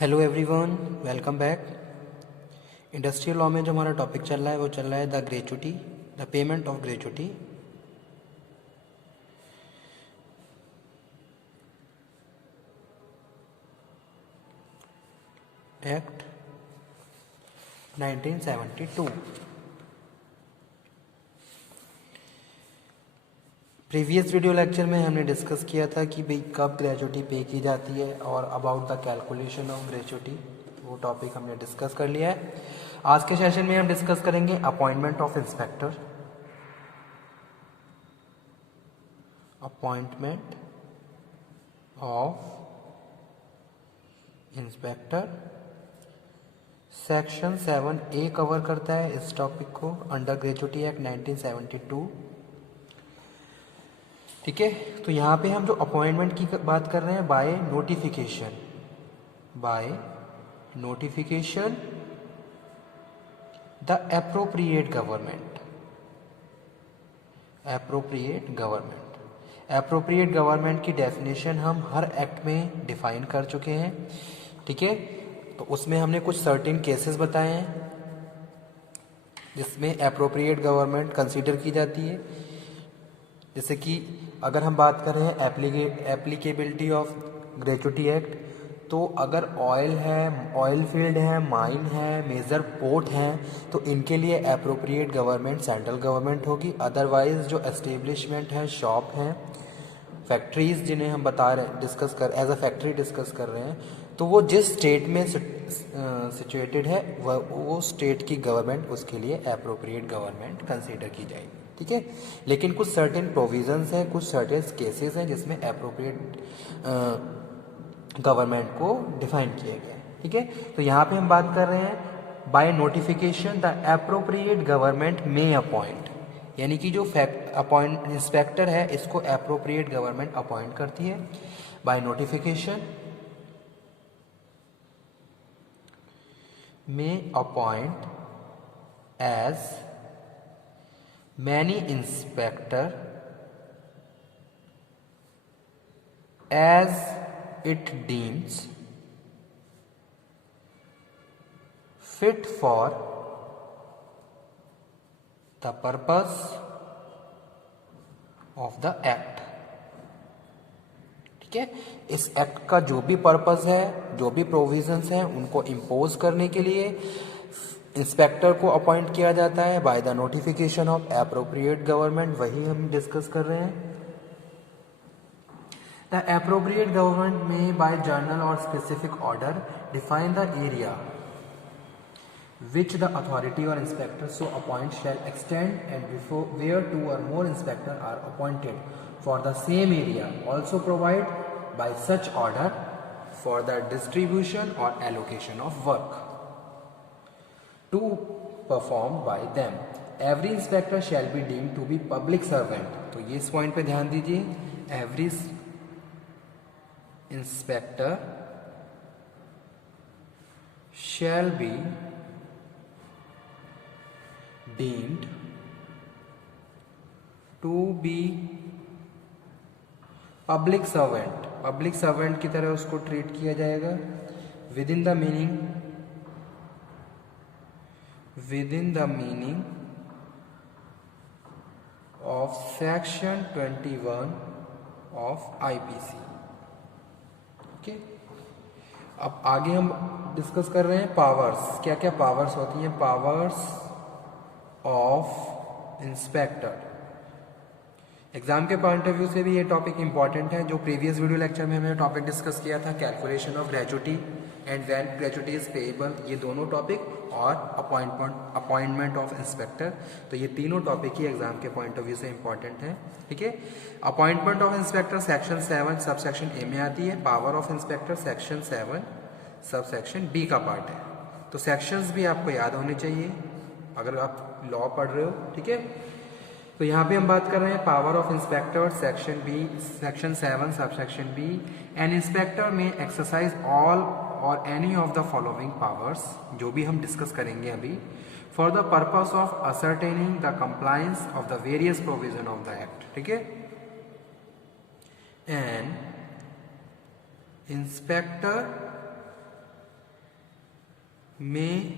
Hello everyone, welcome back. Industrial law में जो हमारा टॉपिक चल रहा है वो चल रहा है the gratuity, the payment of gratuity. Act 1972। Previous video lecture में हमने डिस्कस किया था कि भाई कब ग्रेचुटी पे की जाती है और about the calculation of gratuity, वो टॉपिक हमने डिस्कस कर लिया है। आज के सेशन में हम डिस्कस करेंगे appointment of inspector. Appointment of inspector section 7A cover करता है इस टॉपिक को अंडर ग्रेचुटी एक्ट 1972। ठीक है, तो यहाँ पे हम जो अपॉइंटमेंट की बात कर रहे हैं by notification, bye notification the appropriate government. Appropriate government, appropriate government की डेफिनेशन हम हर एक्ट में डिफाइन कर चुके हैं। ठीक है, तो उसमें हमने कुछ सर्टेन केसेस बताए हैं जिसमें एप्रोप्रिएट गवर्नमेंट कंसीडर की जाती है। जैसे कि अगर हम बात कर रहे हैं एप्लीकेबिलिटी ऑफ ग्रेचुटी एक्ट, तो अगर ऑयल है, ऑयल फील्ड है, माइन है, मेजर पोर्ट हैं, तो इनके लिए एप्रोप्रिएट गवर्नमेंट सेंट्रल गवर्नमेंट होगी। अदरवाइज जो एस्टेब्लिशमेंट है, शॉप हैं, फैक्ट्रीज जिन्हें हम बता रहे डिस्कस कर एज अ फैक्ट्री डिस्कस कर रहे हैं, तो वो जिस स्टेट में सिचुएटेड है वो स्टेट की गवर्नमेंट उसके लिए एप्रोप्रिएट गवर्नमेंट कंसीडर की जाएगी। ठीक है, लेकिन कुछ सर्टेन प्रोविजंस हैं, कुछ सर्टेन केसेस हैं जिसमें एप्रोप्रिएट गवर्नमेंट को डिफाइन किया गया है। ठीक है, तो यहाँ पे हम बात कर रहे हैं by notification the appropriate government may appoint, यानी कि जो अपॉइंट इंस्पेक्टर है इसको एप्रोप्रिएट गवर्नमेंट अपॉइंट करती है by notification. May appoint as many inspector as it deems fit for the purpose of the act. ठीक है, इस एक्ट का जो भी पर्पस है, जो भी प्रोविजंस हैं, उनको इम्पोज करने के लिए इंस्पेक्टर को अपॉइंट किया जाता है by the notification of appropriate government. वही हम डिस्कस कर रहे हैं। द एप्रोप्रिएट गवर्नमेंट में बाय जर्नल और specific order define the area which the authority or inspector so appoint shall extend and before where two or more inspector are appointed for the same area, also provide by such order for the distribution or allocation of work to perform by them. Every inspector shall be deemed to be public servant. तो ये इस point पे ध्यान दीजिए, every inspector shall be deemed to be public servant, public servant की तरह उसको treat किया जाएगा with in the meaning of section 21 of IPC. Okay, अब आगे हम डिस्कस कर रहे हैं पावर्स। क्या क्या पावर्स होती हैं? Powers of inspector. एग्जाम के पॉइंट ऑफ व्यू से भी ये टॉपिक इंपॉर्टेंट है। जो प्रीवियस वीडियो लेक्चर में हमने टॉपिक डिस्कस किया था, calculation of gratuity and when gratuity is payable, ये दोनों टॉपिक, और अपॉइंटमेंट ऑफ इंस्पेक्टर, तो ये तीनों टॉपिक ही एग्जाम के पॉइंट ऑफ व्यू से इंपॉर्टेंट है। ठीक है, appointment of inspector section 7 sub section A में आती है। Power of inspector section 7 sub section B का पार्ट है। तो सेक्शंस भी आपको याद होने चाहिए अगर आप लॉ पढ़ रहे हो। ठीक है, तो यहाँ पे हम बात कर रहे हैं power of inspector section B, section 7 sub section B. An inspector may exercise all or any of the following powers, जो भी हम डिस्कस करेंगे अभी, for the purpose of ascertaining the compliance of the various provision of the act. ठीक है, an inspector may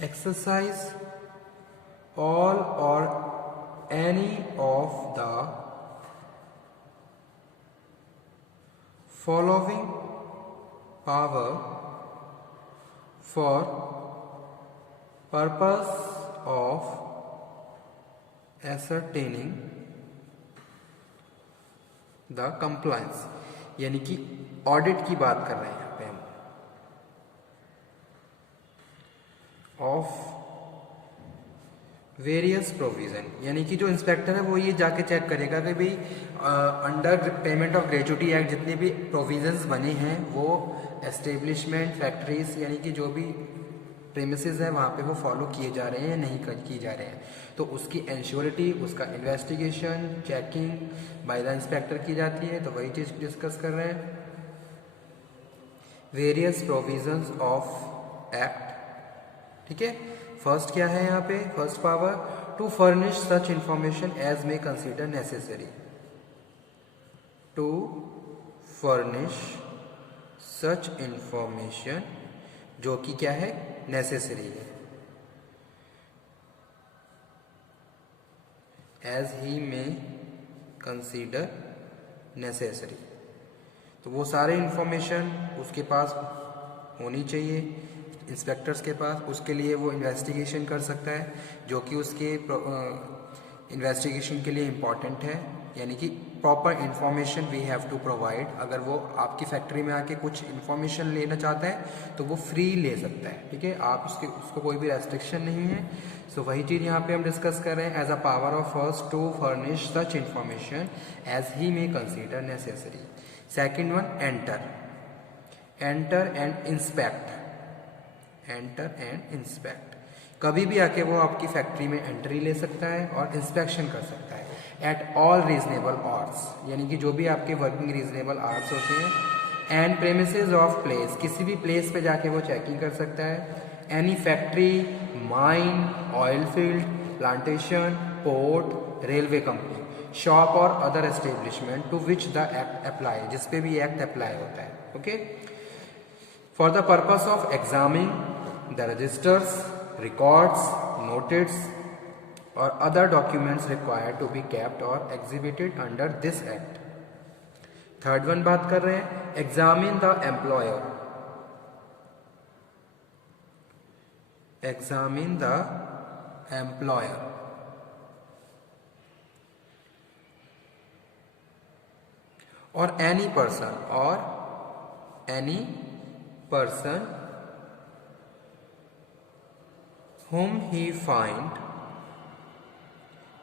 exercise all or any of the following power for purpose of ascertaining the compliance, यानी कि audit की बात कर रहे हैं यहाँ पे हम, ऑफ वेरियस प्रोविजन, यानी कि जो इंस्पेक्टर है वो ये जाके चेक करेगा कि भाई under payment of gratuity act जितने भी प्रोविजंस बने हैं वो एस्टेब्लिशमेंट फैक्ट्रीज यानी कि जो भी प्रेमिसेस है वहाँ पे वो फॉलो किए जा रहे हैं या नहीं किए जा रहे हैं, तो उसकी इंश्योरिटी, उसका investigation checking by the inspector की जाती है। तो वही चीज़ डिस्कस कर रहे हैं, वेरियस प्रोविजंस ऑफ एक्ट। ठीक है, फर्स्ट क्या है यहाँ पे, first power to furnish such information as may consider necessary, to furnish such information जो कि क्या है, नेसेसरी है, एज ही में कंसीडर नेसेसरी। तो वो सारे इंफॉर्मेशन उसके पास होनी चाहिए इंस्पेक्टर्स के पास, उसके लिए वो इन्वेस्टिगेशन कर सकता है जो कि उसके इन्वेस्टिगेशन के लिए इम्पॉर्टेंट है, यानी कि proper information we have to provide. अगर वो आपकी फैक्ट्री में आके कुछ इंफॉर्मेशन लेना चाहता है तो वो फ्री ले सकता है। ठीक है, आप उसको कोई भी रेस्ट्रिक्शन नहीं है। सो वही चीज़ यहाँ पे हम डिस्कस कर रहे हैं, as a power of first to furnish such information as he may consider necessary. Second one, enter and inspect, enter and inspect, कभी भी आके वो आपकी फैक्ट्री में एंट्री ले सकता है और इंस्पेक्शन कर सकता है एट ऑल रीजनेबल आवर्स, यानी कि जो भी आपके वर्किंग रीजनेबल आवर्स होते हैं। एंड प्रेमिसेस ऑफ प्लेस, किसी भी प्लेस पे जाके वो चेकिंग कर सकता है। Any factory, mine, oil field, plantation, port, railway company, shop और other establishment to which the act apply, जिस पे भी एक्ट अप्लाई होता है। Okay, for the purpose of examining the registers, records, notice और other documents required to be kept और exhibited under this act. Third one बात कर रहे हैं, examine the employer, examine the employer और any person whom he find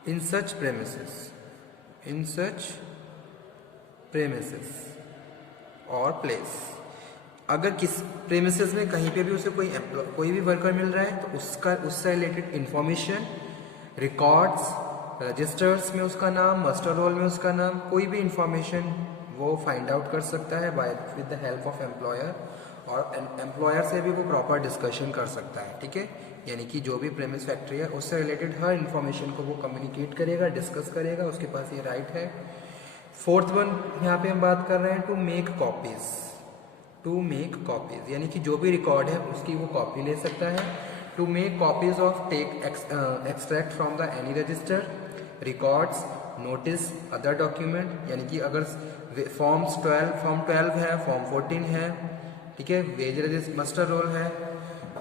in such premises or place। अगर किस premises में कहीं पे भी उसे कोई भी वर्कर मिल रहा है तो उससे रिलेटेड इंफॉर्मेशन, रिकॉर्ड्स, रजिस्टर्स में उसका नाम, मस्टर रोल में उसका नाम, कोई भी इंफॉर्मेशन वो फाइंड आउट कर सकता है with the help of employer, और एम्प्लॉयर से भी वो प्रॉपर डिस्कशन कर सकता है। ठीक है, यानी कि जो भी प्रेमिस फैक्ट्री है उससे रिलेटेड हर इंफॉर्मेशन को वो कम्युनिकेट करेगा, डिस्कस करेगा, उसके पास ये राइट है। फोर्थ वन यहाँ पे हम बात कर रहे हैं, टू मेक कॉपीज, यानी कि जो भी रिकॉर्ड है उसकी वो कॉपी ले सकता है। To make copies of take extract from the any register, records, notice, other document, यानी कि अगर फॉर्म 12 है, फॉर्म 14 है, ठीक है, वेज रजिस्टर, मस्टर रोल है,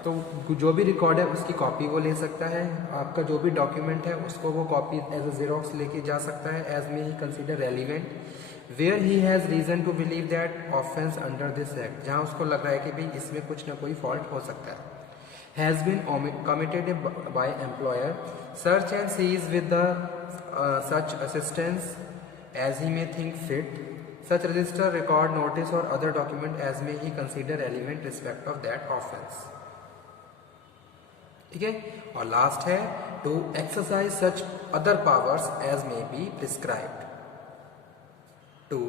तो जो भी रिकॉर्ड है उसकी कॉपी वो ले सकता है। आपका जो भी डॉक्यूमेंट है उसको वो कॉपी एज अ जेरोक्स लेके जा सकता है, as may he consider relevant where he has reason to believe that offence under this act, जहाँ उसको लग रहा है कि भाई इसमें कुछ ना कोई फॉल्ट हो सकता है। Has been committed by employer, search and seize with the such assistance as he may think fit, such register, record, notice or other document as may he consider relevant respect of that offense। ठीक है, और last है, to exercise such other powers as may be prescribed, टू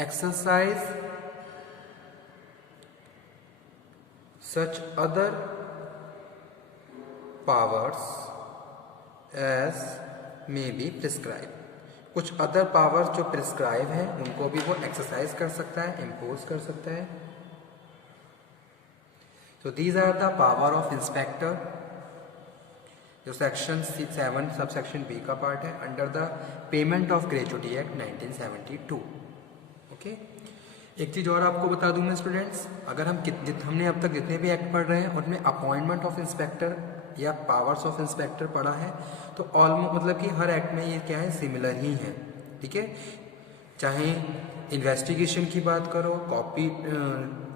exercise such other powers as may be prescribed, कुछ other powers जो prescribe हैं उनको भी वो एक्सरसाइज कर सकता है, इम्पोज कर सकता है। So these are the power of inspector, जो सेक्शन 7 सब सेक्शन बी का पार्ट है under the payment of gratuity act 1972। Okay, एक चीज़ और आपको बता दूं मैं स्टूडेंट्स, अगर हमने अब तक जितने भी एक्ट पढ़ रहे हैं उनमें अपॉइंटमेंट ऑफ इंस्पेक्टर या पावर्स ऑफ इंस्पेक्टर पढ़ा है, तो ऑलमोस्ट मतलब कि हर एक्ट में ये क्या है, सिमिलर ही है। ठीक है, चाहे इन्वेस्टिगेशन की बात करो,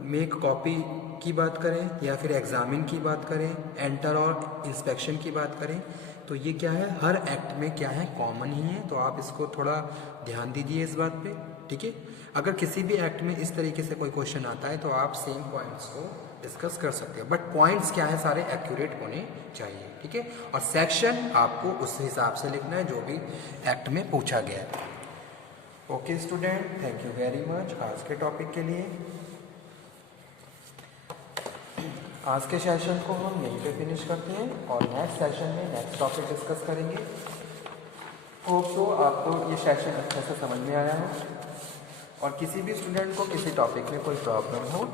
मेक कॉपी की बात करें, या फिर एग्जामिन की बात करें, एंटर और इंस्पेक्शन की बात करें, तो ये क्या है, हर एक्ट में क्या है, कॉमन ही है। तो आप इसको थोड़ा ध्यान दीजिए इस बात पे। ठीक है, अगर किसी भी एक्ट में इस तरीके से कोई क्वेश्चन आता है तो आप सेम पॉइंट्स को डिस्कस कर सकते हैं, बट पॉइंट्स क्या है, सारे एक्यूरेट होने चाहिए। ठीक है, और सेक्शन आपको उस हिसाब से लिखना है जो भी एक्ट में पूछा गया है। Okay student, thank you very much आज के टॉपिक के लिए। आज के सेशन को हम यहीं पे फिनिश करते हैं और नेक्स्ट सेशन में नेक्स्ट टॉपिक डिस्कस करेंगे। होप सो आपको ये सेशन अच्छे से समझ में आया हो, और किसी भी स्टूडेंट को किसी टॉपिक में कोई प्रॉब्लम हो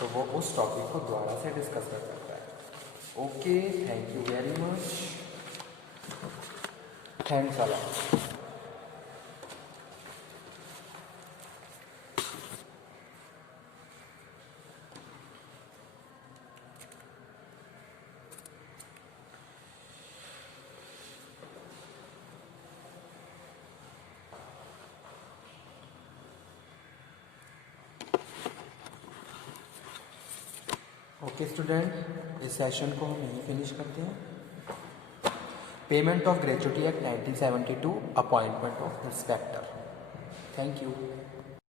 तो वो उस टॉपिक को दोबारा से डिस्कस कर सकता है। Okay, thank you very much, thanks a lot. Okay student, इस सेशन को हम यहीं फिनिश करते हैं। Payment of gratuity act 1972, appointment of inspector. Thank you.